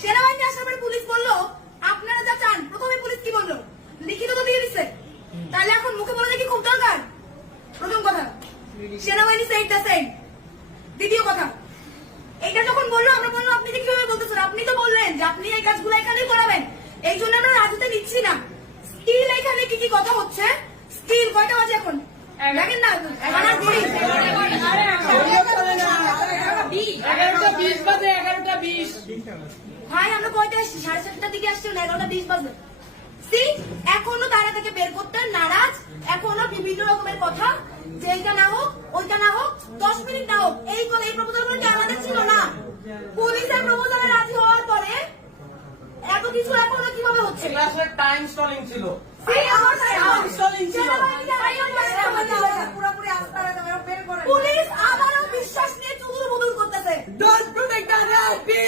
সেনাবাহিনী আসার পরে পুলিশ বললো আপনারা যা চান। প্রথমে পুলিশ কি বললো? লিখিত তো দিয়ে দিচ্ছে, তাহলে এখন মুখে বলে কি খুব দরকার? প্রথম কথা, সেনাবাহিনী সেট দ্য সেম। দ্বিতীয় কথা, এটা যখন বললো আমরা বললাম আপনি যে কিভাবে বলতেছেন? আপনি তো বললেন যে আপনি এই কাজগুলো এখানেই করাবেন, এই জন্য আমরা রাজুতে নিচ্ছি না। স্টিল এখানে কি কি কথা হচ্ছে? স্টিল কয়টা বাজে এখন দেখেন না? 11:20 বাজে, 11:20। ভাই আমরা কয়টা আসছি? 7:30টার দিকে আসছি, 11:20 বাজে। এখনো তারা থেকে বের করতে নারাজ, এখনো বিভিন্ন রকমের কথা, যে এইটা না হোক ওইটা না হোক 10 মিনিট না হোক। এই প্রপোজাল গুলো কি আমাদের ছিল না? পুলিশের প্রপোজালে রাজি হওয়ার পরে এত কিছু এখনো কিভাবে হচ্ছে? আসলে টাইম স্টলিং ছিল। পুলিশ আবারও বিশ্বাস নিয়ে চুদুর বুদুর করতেছে। Don't protect our